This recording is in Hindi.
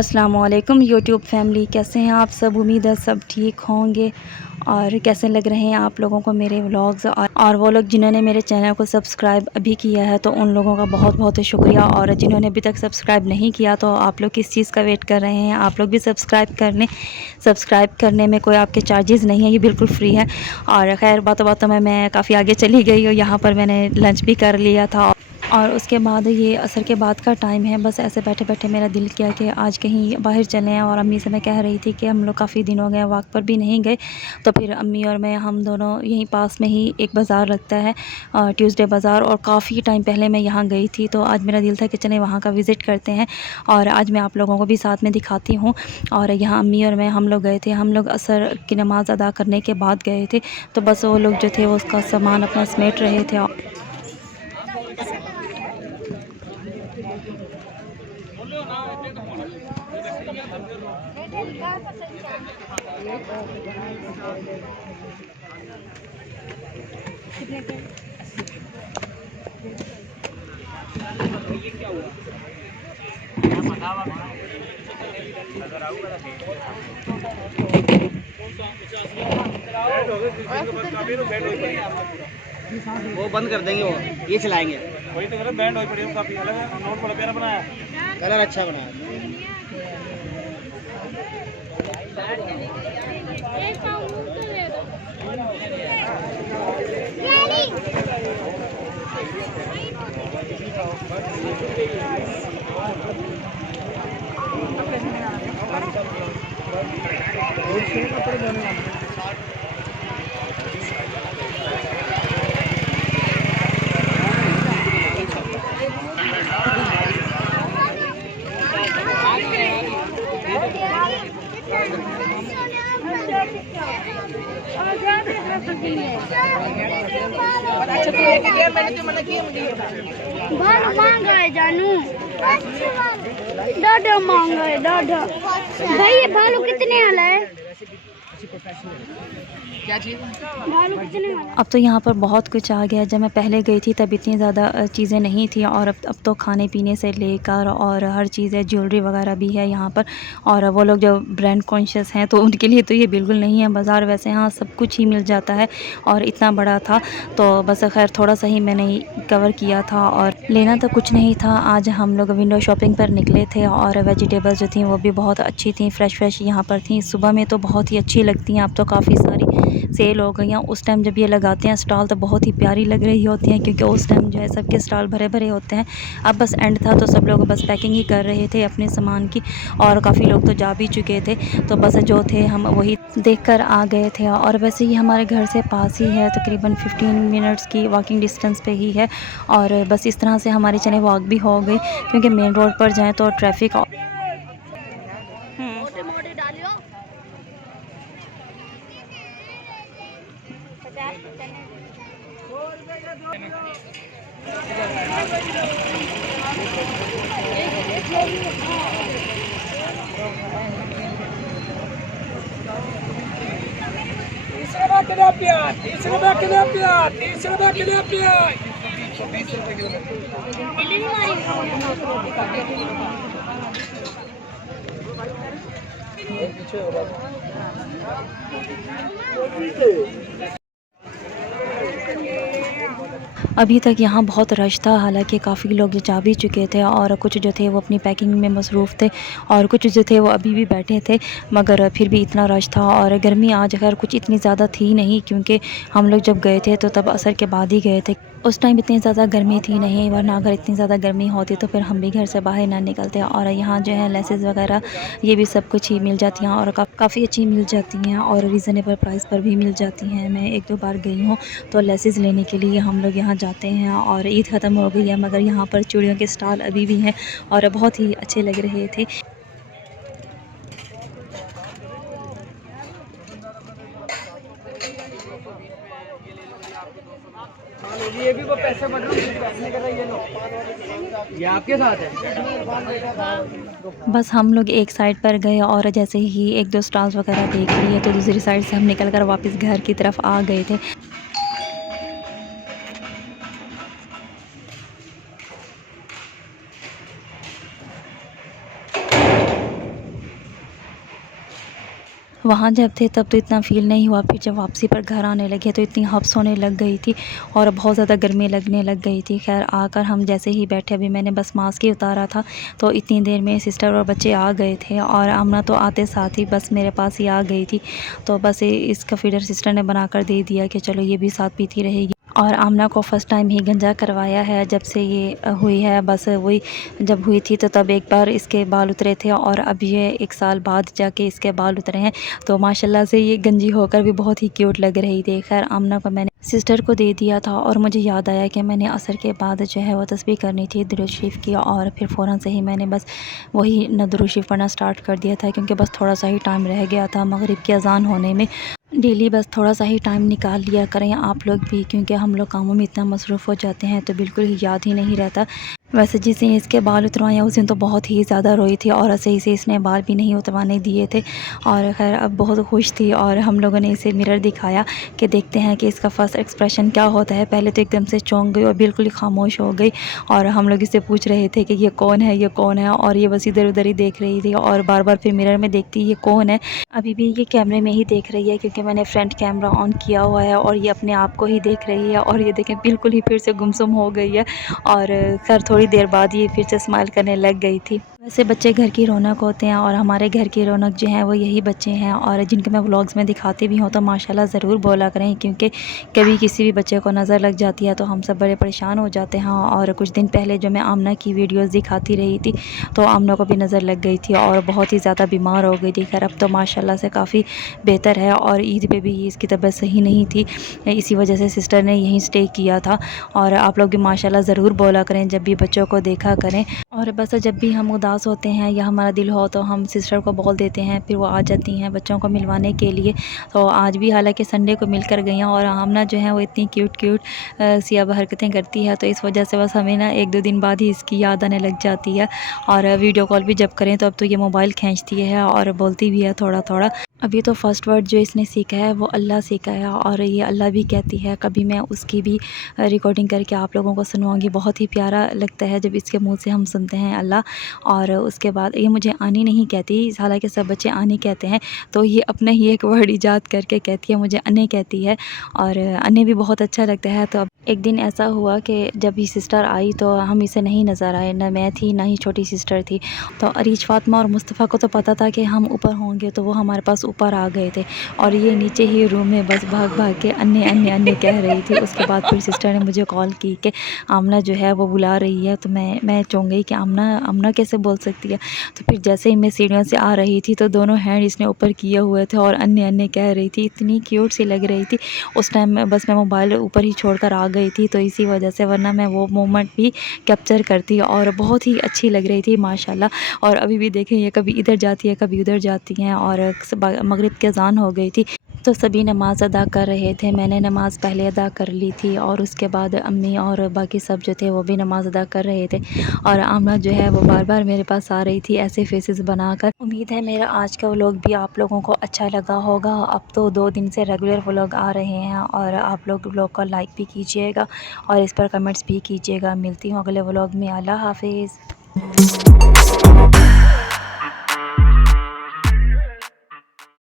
अस्सलामुअलैकुम यूट्यूब फैमिली, कैसे हैं आप सब। उम्मीद है सब ठीक होंगे। और कैसे लग रहे हैं आप लोगों को मेरे व्लॉग्स। और वो लोग जिन्होंने मेरे चैनल को सब्सक्राइब अभी किया है तो उन लोगों का बहुत बहुत शुक्रिया। और जिन्होंने अभी तक सब्सक्राइब नहीं किया तो आप लोग किस चीज़ का वेट कर रहे हैं, आप लोग भी सब्सक्राइब कर लें। सब्सक्राइब करने में कोई आपके चार्जेस नहीं है, ये बिल्कुल फ्री है। और खैर बातों बातों में मैं काफ़ी आगे चली गई हूँ। यहाँ पर मैंने लंच भी कर लिया था और उसके बाद ये असर के बाद का टाइम है। बस ऐसे बैठे बैठे मेरा दिल किया कि आज कहीं बाहर चलें। और अम्मी से मैं कह रही थी कि हम लोग काफ़ी दिन हो गए वॉक पर भी नहीं गए। तो फिर अम्मी और मैं हम दोनों यहीं पास में ही एक बाज़ार लगता है, ट्यूसडे बाज़ार, और काफ़ी टाइम पहले मैं यहाँ गई थी। तो आज मेरा दिल था कि चलें वहाँ का विज़िट करते हैं। और आज मैं आप लोगों को भी साथ में दिखाती हूँ। और यहाँ अम्मी और मैं हम लोग गए थे। हम लोग असर की नमाज़ अदा करने के बाद गए थे। तो बस वो लोग जो थे वो उसका सामान अपना समेट रहे थे। वो बंद कर देंगे, वो ये चलाएंगे। वही तो कह बैंड हो पड़ी काफी अलग है, नोट बड़ा प्यारा बनाया, कलर अच्छा बनाया। अच्छा तो लेके गया, मैंने तो मना किया मुझे। भानु मांगा है जानू, डाढ़ा मांगा है डाढ़ा। भाई ये भालू कितने वाला है? क्या चीज़? भालू कितने वाला है? अब तो यहाँ पर बहुत कुछ आ गया। जब मैं पहले गई थी तब इतनी ज़्यादा चीज़ें नहीं थी। और अब तो खाने पीने से लेकर और हर चीज़ है, ज्वेलरी वगैरह भी है यहाँ पर। और वो लोग जो ब्रांड कॉन्शियस हैं तो उनके लिए तो ये बिल्कुल नहीं है बाज़ार। वैसे हाँ सब कुछ ही मिल जाता है और इतना बड़ा था तो बस खैर थोड़ा सा ही मैंने कवर किया था। और लेना तो कुछ नहीं था। आज हम लोग विंडो शॉपिंग पर निकले थे और वेजिटेबल्स जो थी वो भी बहुत अच्छी थी, फ़्रेश फ़्रेश यहाँ पर थी। सुबह में तो बहुत ही अच्छी लगती हैं, अब तो काफ़ी सारी सेल हो गई हैं। उस टाइम जब ये लगाते हैं स्टॉल तो बहुत ही प्यारी लग रही होती हैं, क्योंकि उस टाइम जो है सबके स्टॉल भरे भरे होते हैं। अब बस एंड था तो सब लोग बस पैकिंग ही कर रहे थे अपने सामान की। और काफ़ी लोग तो जा भी चुके थे, तो बस जो थे हम वही देखकर आ गए थे। और वैसे ही हमारे घर से पास ही है, तकरीबन 15 मिनट्स की वॉकिंग डिस्टेंस पे ही है। और बस इस तरह से हमारी चने वॉक भी हो गई, क्योंकि मेन रोड पर जाएँ तो ट्रैफिक अभी तक यहाँ बहुत रश था। हालांकि काफ़ी लोग जा भी चुके थे और कुछ जो थे वो अपनी पैकिंग में मसरूफ़ थे और कुछ जो थे वो अभी भी बैठे थे, मगर फिर भी इतना रश था। और गर्मी आज खैर कुछ इतनी ज़्यादा थी नहीं, क्योंकि हम लोग जब गए थे तो तब असर के बाद ही गए थे। उस टाइम इतनी ज़्यादा गर्मी थी नहीं, वरना अगर इतनी ज़्यादा गर्मी होती तो फिर हम भी घर से बाहर ना निकलते। और यहाँ जो है लेसेस वगैरह ये भी सब कुछ ही मिल जाती हैं और काफ़ी अच्छी मिल जाती हैं और रीज़नेबल प्राइस पर भी मिल जाती हैं। मैं एक दो बार गई हूँ तो लेसेस लेने के लिए हम लोग यहाँ जाते हैं। और ईद ख़त्म हो गई है मगर यहाँ पर चूड़ियों के स्टॉल अभी भी हैं और बहुत ही अच्छे लग रहे थे। ये भी वो पैसे बढ़ रहे ये आपके साथ है। बस हम लोग एक साइड पर गए और जैसे ही एक दो स्टॉल्स वगैरह देख लिए तो दूसरी साइड से हम निकल कर वापस घर की तरफ आ गए थे। वहाँ जब थे तब तो इतना फ़ील नहीं हुआ, फिर जब वापसी पर घर आने लगे तो इतनी हब्स होने लग गई थी और बहुत ज़्यादा गर्मी लगने लग गई थी। खैर आकर हम जैसे ही बैठे, अभी मैंने बस मास्क ही उतारा था तो इतनी देर में सिस्टर और बच्चे आ गए थे और आमना तो आते साथ ही बस मेरे पास ही आ गई थी। तो बस इसका फ़ीडर सिस्टर ने बनाकर दे दिया कि चलो ये भी साथ पीती रहेगी। और आमना को फ़र्स्ट टाइम ही गंजा करवाया है जब से ये हुई है। बस वही जब हुई थी तो तब एक बार इसके बाल उतरे थे और अब ये 1 साल बाद जाके इसके बाल उतरे हैं। तो माशाल्लाह से ये गंजी होकर भी बहुत ही क्यूट लग रही थी। खैर आमना को मैंने सिस्टर को दे दिया था और मुझे याद आया कि मैंने असर के बाद जो है वो तस्बीह करनी थी, दुरूद शरीफ की, और फिर फ़ौरन से ही मैंने बस वही दुरूद शरीफ पढ़ना स्टार्ट कर दिया था क्योंकि बस थोड़ा सा ही टाइम रह गया था मगरिब की अज़ान होने में। डेली बस थोड़ा सा ही टाइम निकाल लिया करें आप लोग भी, क्योंकि हम लोग कामों में इतना मसरूफ़ हो जाते हैं तो बिल्कुल ही याद ही नहीं रहता। वैसे जिस दिन इसके बाल उतरवाए उस दिन तो बहुत ही ज़्यादा रोई थी और सही से इसने बाल भी नहीं उतरवाने दिए थे। और खैर अब बहुत खुश थी और हम लोगों ने इसे मिरर दिखाया कि देखते हैं कि इसका फ़र्स्ट एक्सप्रेशन क्या होता है। पहले तो एकदम से चौंक गई और बिल्कुल ही खामोश हो गई और हम लोग इससे पूछ रहे थे कि ये कौन है, ये कौन है, और ये बस इधर उधर ही देख रही थी और बार बार फिर मिरर में देखती ये कौन है। अभी भी ये कैमरे में ही देख रही है क्योंकि मैंने फ्रंट कैमरा ऑन किया हुआ है और ये अपने आप को ही देख रही है और ये देखें बिल्कुल ही फिर से गुमसुम हो गई है। और खैर थोड़ी देर बाद ये फिर से स्माइल करने लग गई थी। वैसे बच्चे घर की रौनक होते हैं और हमारे घर की रौनक जो है वो यही बच्चे हैं, और जिनके मैं व्लॉग्स में दिखाती भी हूँ तो माशाल्लाह ज़रूर बोला करें, क्योंकि कभी किसी भी बच्चे को नज़र लग जाती है तो हम सब बड़े परेशान हो जाते हैं। और कुछ दिन पहले जो मैं आमना की वीडियोज़ दिखाती रही थी तो आमना को भी नज़र लग गई थी और बहुत ही ज़्यादा बीमार हो गई थी। खैर अब तो माशाल्लाह से काफ़ी बेहतर है और ईद पे भी इसकी तबीयत सही नहीं थी, इसी वजह से सिस्टर ने यहीं स्टे किया था। और आप लोग भी माशाल्लाह ज़रूर बोला करें जब भी बच्चों को देखा करें। और बस जब भी हम उदास होते हैं या हमारा दिल हो तो हम सिस्टर को बोल देते हैं, फिर वो आ जाती हैं बच्चों को मिलवाने के लिए। तो आज भी हालांकि संडे को मिलकर गई हैं और आमना जो है वो इतनी क्यूट क्यूट सी अब हरकतें करती है तो इस वजह से बस हमें ना 1-2 दिन बाद ही इसकी याद आने लग जाती है। और वीडियो कॉल भी जब करें तो अब तो ये मोबाइल खींचती है और बोलती भी है थोड़ा थोड़ा। अभी तो फ़र्स्ट वर्ड जो इसने सीखा है वो अल्लाह सीखा है और ये अल्लाह भी कहती है। कभी मैं उसकी भी रिकॉर्डिंग करके आप लोगों को सुनवाऊँगी। बहुत ही प्यारा लगता है जब इसके मुंह से हम सुनते हैं अल्लाह। और उसके बाद ये मुझे आनी नहीं कहती, हालांकि सब बच्चे आनी कहते हैं, तो ये अपना ही एक वर्ड ईजाद करके कहती है, मुझे अने कहती है और अने भी बहुत अच्छा लगता है। तो अब एक दिन ऐसा हुआ कि जब ये सिस्टर आई तो हम इसे नहीं नज़र आए, ना मैं थी ना ही छोटी सिस्टर थी। तो अरीज, फातिमा और मुस्तफ़ा को तो पता था कि हम ऊपर होंगे तो वो हमारे पास ऊपर आ गए थे और ये नीचे ही रूम में बस भाग भाग के अन्य अन्य अन्य कह रही थी। उसके बाद फिर सिस्टर ने मुझे कॉल की कि आमना जो है वो बुला रही है। तो मैं चौंक गई कि आमना कैसे बोल सकती है। तो फिर जैसे ही मैं सीढ़ियों से आ रही थी तो दोनों हैंड इसने ऊपर किए हुए थे और अन्य अन्य कह रही थी। इतनी क्यूट सी लग रही थी उस टाइम में, बस मैं मोबाइल ऊपर ही छोड़कर आ गई थी तो इसी वजह से, वरना मैं वो मोमेंट भी कैप्चर करती और बहुत ही अच्छी लग रही थी माशाल्लाह। और अभी भी देखें ये कभी इधर जाती है कभी उधर जाती हैं। और मगरिब की अज़ान हो गई थी तो सभी नमाज़ अदा कर रहे थे। मैंने नमाज़ पहले अदा कर ली थी और उसके बाद अम्मी और बाकी सब जो थे वो भी नमाज़ अदा कर रहे थे। और आमना जो है वो बार बार मेरे पास आ रही थी ऐसे फेसेस बनाकर। उम्मीद है मेरा आज का व्लॉग भी आप लोगों को अच्छा लगा होगा। अब तो 2 दिन से रेगुलर व्लॉग आ रहे हैं और आप लोग व्लॉग को लाइक भी कीजिएगा और इस पर कमेंट्स भी कीजिएगा। मिलती हूँ अगले व्लॉग में। अल्लाह हाफिज़।